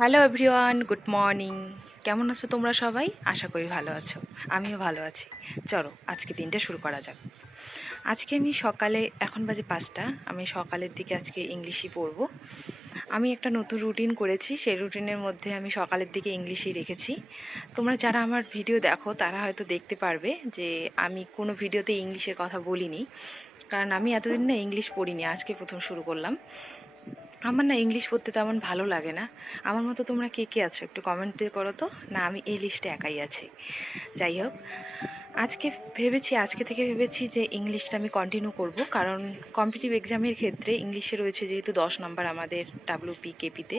Hello everyone, good morning. কেমন আছো তোমরা সবাই? আশা করি ভালো আছো, আমিও ভালো আছি। চলো আজকে দিনটা শুরু করা যাক। আজকে আমি সকালে, এখন বাজে 5টা, আমি সকালের দিকে আজকে ইংলিশই পড়বো। আমি একটা নতুন রুটিন করেছি, সেই রুটিনের মধ্যে আমি সকালের দিকে ইংলিশই রেখেছি। তোমরা যারা আমার ভিডিও দেখো তারা হয়তো দেখতে পারবে যে আমি কোনো ভিডিওতে ইংলিশের কথা বলিনি, কারণ আমি এতদিন না ইংলিশ পড়িনি, আজকে প্রথম শুরু করলাম। আমার না ইংলিশ পড়তে তেমন ভালো লাগে না। আমার মতো তোমরা কে কে আছো একটু কমেন্টে করো তো। না, আমি এই লিস্টে একাই আছি। যাই হোক, আজকে থেকে ভেবেছি যে ইংলিশটা আমি কন্টিনিউ করব, কারণ কম্পিটিটিভ এক্সামের ক্ষেত্রে ইংলিশে রয়েছে যেহেতু 10 নম্বর আমাদের ডাব্লিউপি কেপিতে,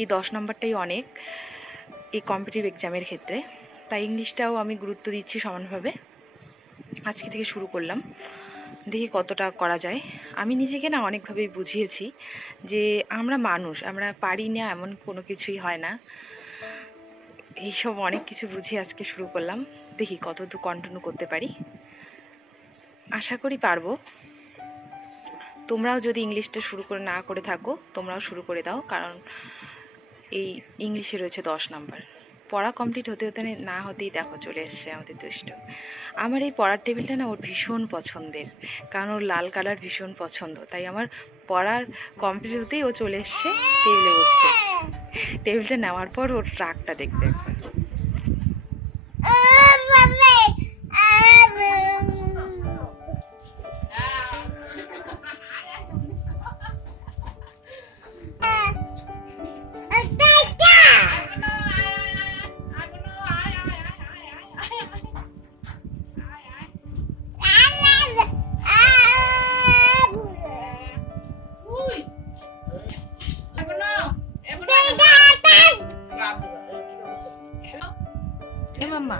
এই 10 নম্বরটাই অনেক এই কম্পিটিটিভ এক্সামের ক্ষেত্রে। তাই ইংলিশটাও আমি গুরুত্ব দিচ্ছি সমানভাবে। আজকে থেকে শুরু করলাম, দেখি কতটা করা যায়। আমি নিজেকে না অনেকভাবেই বুঝিয়েছি যে আমরা মানুষ, আমরা পারি না এমন কোনো কিছুই হয় না। এইসব অনেক কিছু বুঝিয়ে আজকে শুরু করলাম, দেখি কতদূর কন্টিনিউ করতে পারি। আশা করি পারবো। তোমরাও যদি ইংলিশটা শুরু করে না করে থাকো, তোমরাও শুরু করে দাও, কারণ এই ইংলিশে রয়েছে 10 নম্বর। পড়া কমপ্লিট হতে হতে না হতেই দেখো চলে এসছে আমাদের দুষ্ট। আমার এই পড়ার টেবিলটা না ওর ভীষণ পছন্দের, কারণ ওর লাল কালার ভীষণ পছন্দ। তাই আমার পড়ার কমপ্লিট হতেই ও চলে এসছে টেবিলে বসতে। টেবিলটা নেওয়ার পর ওর রাগটা দেখবে একবার। মাম্মা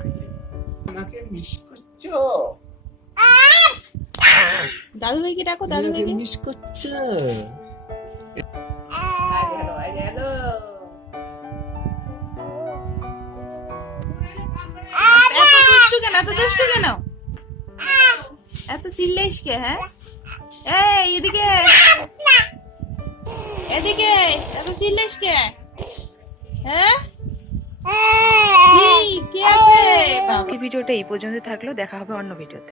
আমাকে মিস করছো? দাদু ভাইকে ডাকো, দাদু ভাইকে মিস করছো? এত দুষ্টু কেন, এত দুষ্টু কেন, এত চিল্লাইস কে? হ্যাঁ, এই এদিকে এদিকে, এত চিল্লাইস কে? হ্যাঁ, কে আছে? আজকে ভিডিওটা এই পর্যন্ত থাকলো, দেখা হবে অন্য ভিডিওতে।